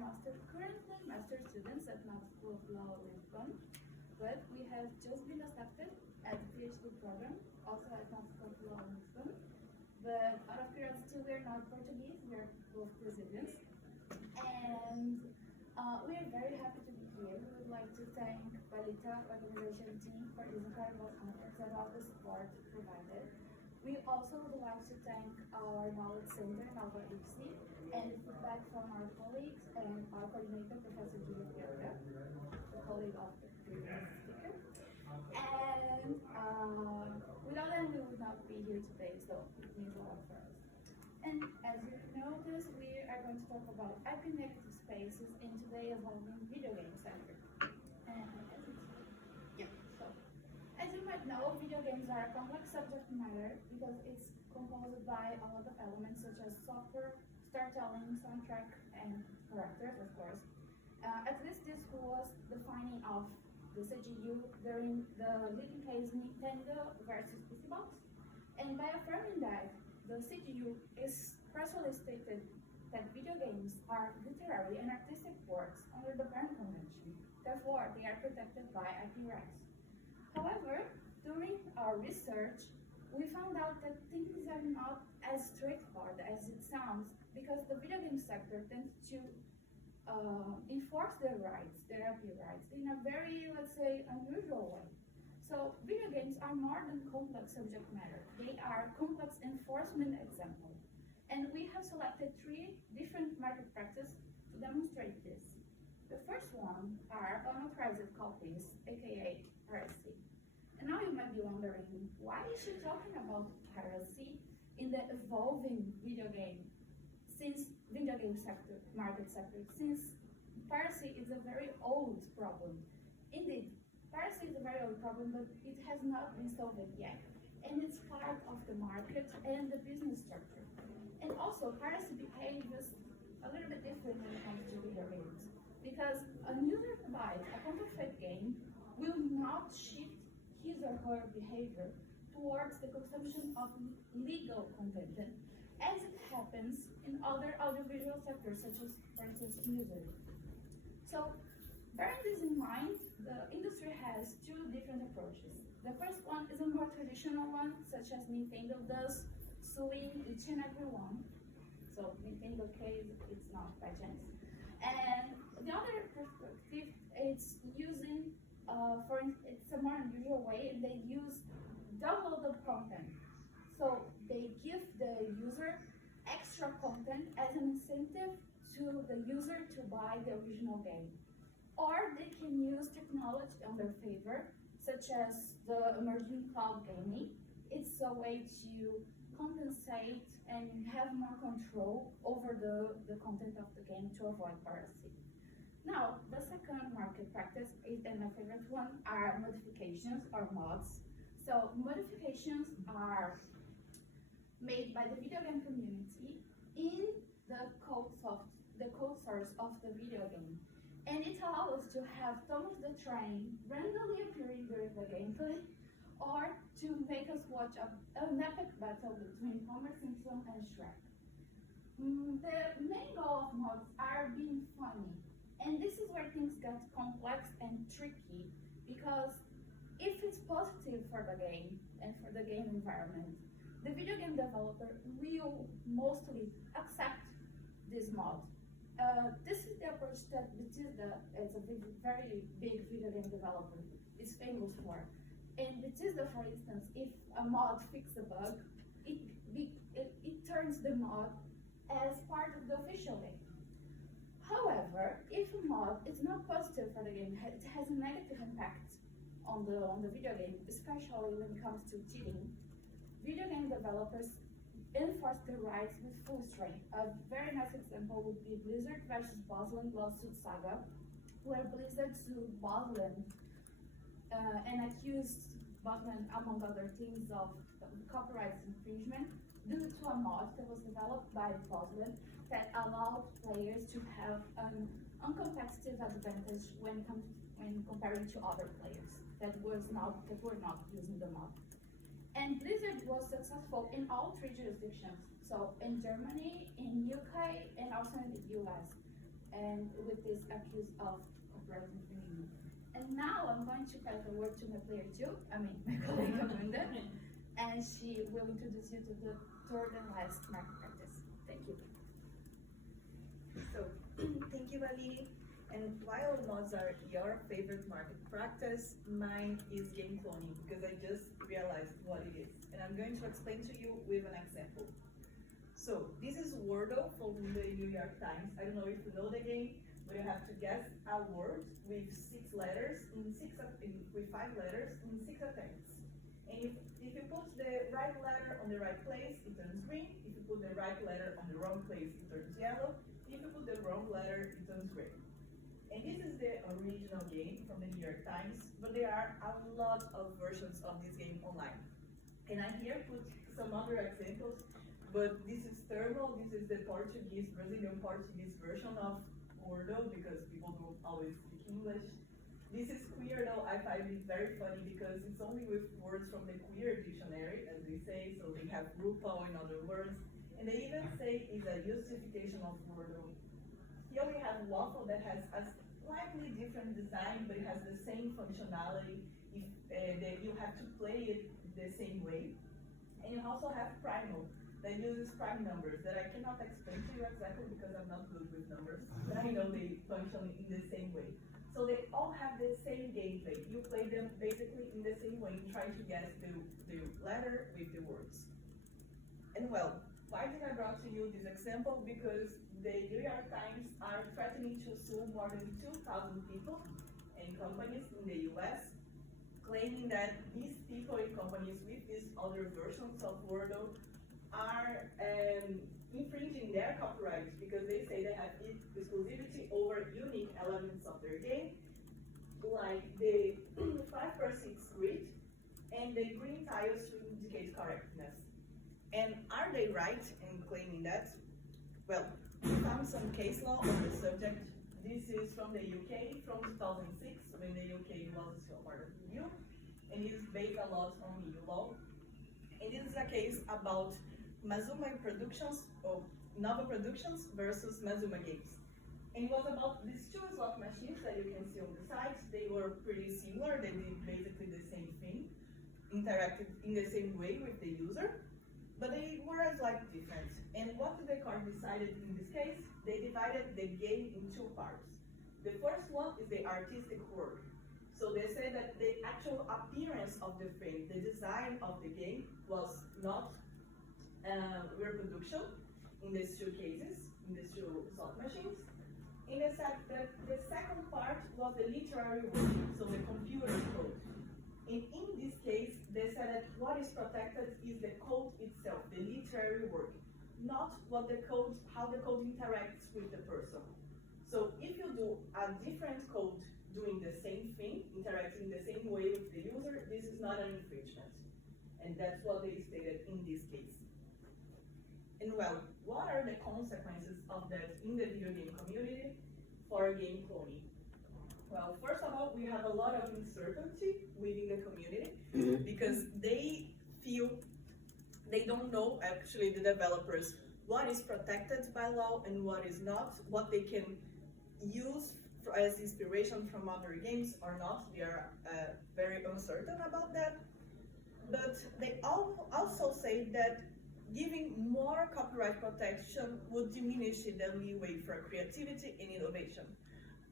are currently master students at Math School of Law Lisbon, but we have just been accepted at the PhD program, also at Math School of Law Lisbon. But out of curiosity, we're not Portuguese, we're both Brazilians. And we are very happy to be here. We would like to thank BILETA organization team for this incredible conference and all the support provided. We also would like to thank our Knowledge Center, our IPSI, and feedback from our colleagues and our coordinator, Professor BILETA, the colleague of the previous speaker. And without them, we would not be here today, so it means a lot for us. And as you notice, we are going to talk about IP negative spaces in today's evolving video game sector. As you might know, video games are a complex subject matter because it's composed by a lot of elements such as software, storytelling, soundtrack, and characters, of course. At least this was the finding of the CGU during the leading case Nintendo versus PC Box. And by affirming that, the CGU is expressly stated that video games are literary and artistic works under the Berne Convention. Therefore, they are protected by IP rights. However, during our research, we found out that things are not as straightforward as it sounds because the video game sector tends to enforce their rights, their IP rights, in a very, let's say, unusual way. So video games are more than complex subject matter. They are complex enforcement example. And we have selected 3 different market practices to demonstrate this. The first one are unauthorized copies, aka piracy. And now you might be wondering, why is she talking about piracy in the evolving video game market sector, since piracy is a very old problem. Indeed, piracy is a very old problem, but it has not been solved yet. And it's part of the market and the business structure. And also, piracy behaves a little bit different when it comes to video games. Because a user who buys a counterfeit game will not shift his or her behavior towards the consumption of legal content, as it happens in other audiovisual sectors, such as, for instance, music. So, bearing this in mind, the industry has 2 different approaches. The first one is a more traditional one, such as Nintendo does, suing each and every one. So, Nintendo case, it's not by chance. And the other perspective is using, it's a more unusual way, and they use downloaded content. So they give the user extra content as an incentive to the user to buy the original game. Or they can use technology in their favor, such as the emerging cloud gaming. It's a way to compensate and have more control over the content of the game to avoid piracy. Now, the second market practice, and my favorite one, are modifications or mods. So modifications are made by the video game community in the code source of the video game. And it allows us to have Thomas the Train randomly appearing during the gameplay, or to make us watch an epic battle between Homer Simpson and Shrek. The main goal of mods are being funny, and this is where things get complex and tricky, because if it's positive for the game and for the game environment, the video game developer will mostly accept this mod. This is the approach that Bethesda, as a very big video game developer, is famous for. And Bethesda, for instance, if a mod fixes a bug, it turns the mod as part of the official game. However, if a mod is not positive for the game, it has a negative impact on the video game, especially when it comes to cheating, video game developers enforce their rights with full strength. A very nice example would be Blizzard versus Bosland lawsuit saga, where Blizzard sued Bosland and accused Bosland, among other things, of copyright infringement due to a mod that was developed by Bosland that allowed players to have an uncompetitive advantage when comparing to other players that were not using the mod. And Blizzard was successful in all 3 jurisdictions, so in Germany, in UK, and also in the US. and with this accuse of copyright infringement. And now I'm going to pass the word to my player two, my colleague Amanda, and she will introduce you to the third and last market practice. Thank you. So, thank you, Aline. And while mods are your favorite market practice, mine is game cloning, because I just realized what it is. And I'm going to explain to you with an example. So, this is Wordle from the New York Times. I don't know if you know the game, but you have to guess a word with 6 letters, with 5 letters in 6 attempts. And if you put the right letter on the right place, it turns green. If you put the right letter on the wrong place, it turns yellow. If you put the wrong letter, it turns gray. And this is the original game from the New York Times, but there are a lot of versions of this game online. And I here put some other examples, but this is Thermal, this is the Brazilian Portuguese version of Wordle, because people don't always speak English. This is Queer, though I find it very funny because it's only with words from the Queer dictionary, as they say, so they have RuPaul in other words. And they even say it's a justification of Wordle. Here we have Waffle that has a slightly different design, but it has the same functionality. That you have to play it the same way. And you also have Primal that uses prime numbers that I cannot explain to you exactly because I'm not good with numbers, but I know they function in the same way. So they all have the same gameplay. You play them basically in the same way, trying to guess the letter with the words. And well, why did I brought to you this example? Because the New York Times are threatening to sue more than 2,000 people and companies in the US, claiming that these people and companies with these other versions of Wordle are infringing their copyrights because they say they have exclusivity over unique elements of their game, like the 5x6 grid and the green tiles to indicate correctness. And are they right in claiming that? Well, we found some case law on the subject. This is from the UK from 2006, when the UK was still part of the EU, and it is based a lot on EU law. And this is a case about Mazuma Productions, or Nova Productions versus Mazuma Games. And it was about these 2 slot machines that you can see on the side. They were pretty similar, they did basically the same thing, interacted in the same way with the user, but they were slightly different. And what the court decided in this case? They divided the game in 2 parts. The first one is the artistic work. So they said that the actual appearance of the frame, the design of the game, was not reproduction in these 2 cases, in these 2 slot machines. In the second part was the literary work, so the computer code. And in this case, they said that what is protected is the code itself, the literary work, not what the code, how the code interacts with the person. So if you do a different code doing the same thing, interacting the same way with the user, this is not an infringement. And that's what they stated in this case. And well, what are the consequences of that in the video game community for game cloning? Well, first of all, we have a lot of uncertainty within the community because they feel they don't know, actually, the developers, what is protected by law and what is not, what they can use as inspiration from other games or not. They are very uncertain about that. But they also say that giving more copyright protection would diminish the leeway for creativity and innovation.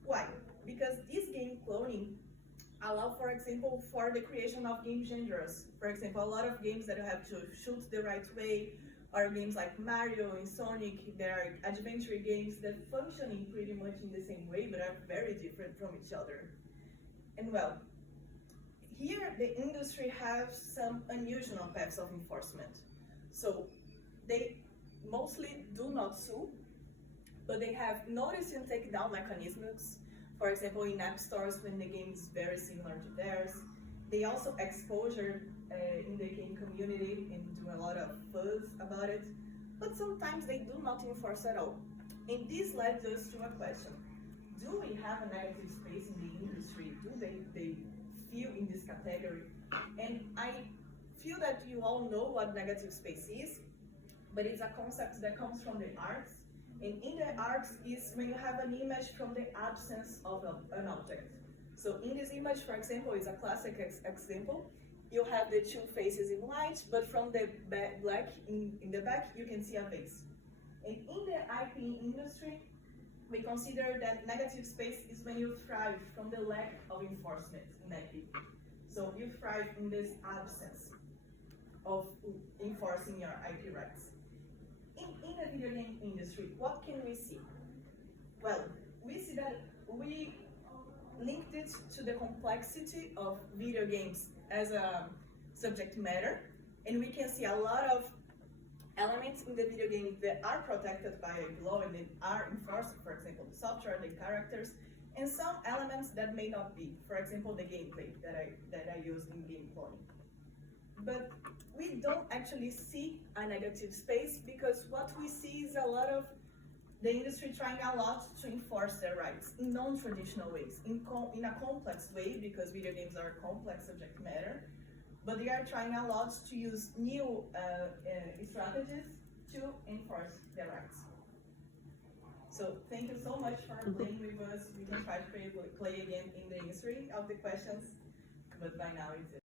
Why? Because this game cloning allow, for example, for the creation of game genres. For example, a lot of games that you have to shoot the right way, or games like Mario and Sonic, they are adventure games that functioning pretty much in the same way, but are very different from each other. And well, here the industry has some unusual paths of enforcement. So they mostly do not sue, but they have notice and take down mechanisms. For example, in app stores when the game is very similar to theirs. They also exposure in the game community and do a lot of buzz about it, but sometimes they do not enforce at all. And this leads us to a question. Do we have a negative space in the industry? Do they feel in this category? And I feel that you all know what negative space is, but it's a concept that comes from the arts, And in the arcs is when you have an image from the absence of an object. So in this image, for example, is a classic example. You have the two faces in white, but from the black in the back, you can see a vase. And in the IP industry, we consider that negative space is when you thrive from the lack of enforcement in IP. So you thrive in this absence of enforcing your IP rights. In the video game industry, what can we see? Well, we see that we linked it to the complexity of video games as a subject matter, and we can see a lot of elements in the video game that are protected by IP law and that are enforced, for example, the software, the characters, and some elements that may not be, for example, the gameplay that I use in game cloning. But we don't actually see a negative space because what we see is a lot of the industry trying a lot to enforce their rights in non-traditional ways, in a complex way, because video games are a complex subject matter, but they are trying a lot to use new strategies to enforce their rights. So thank you so much for playing with us. We can try to play again in the industry of the questions, but by now it's it.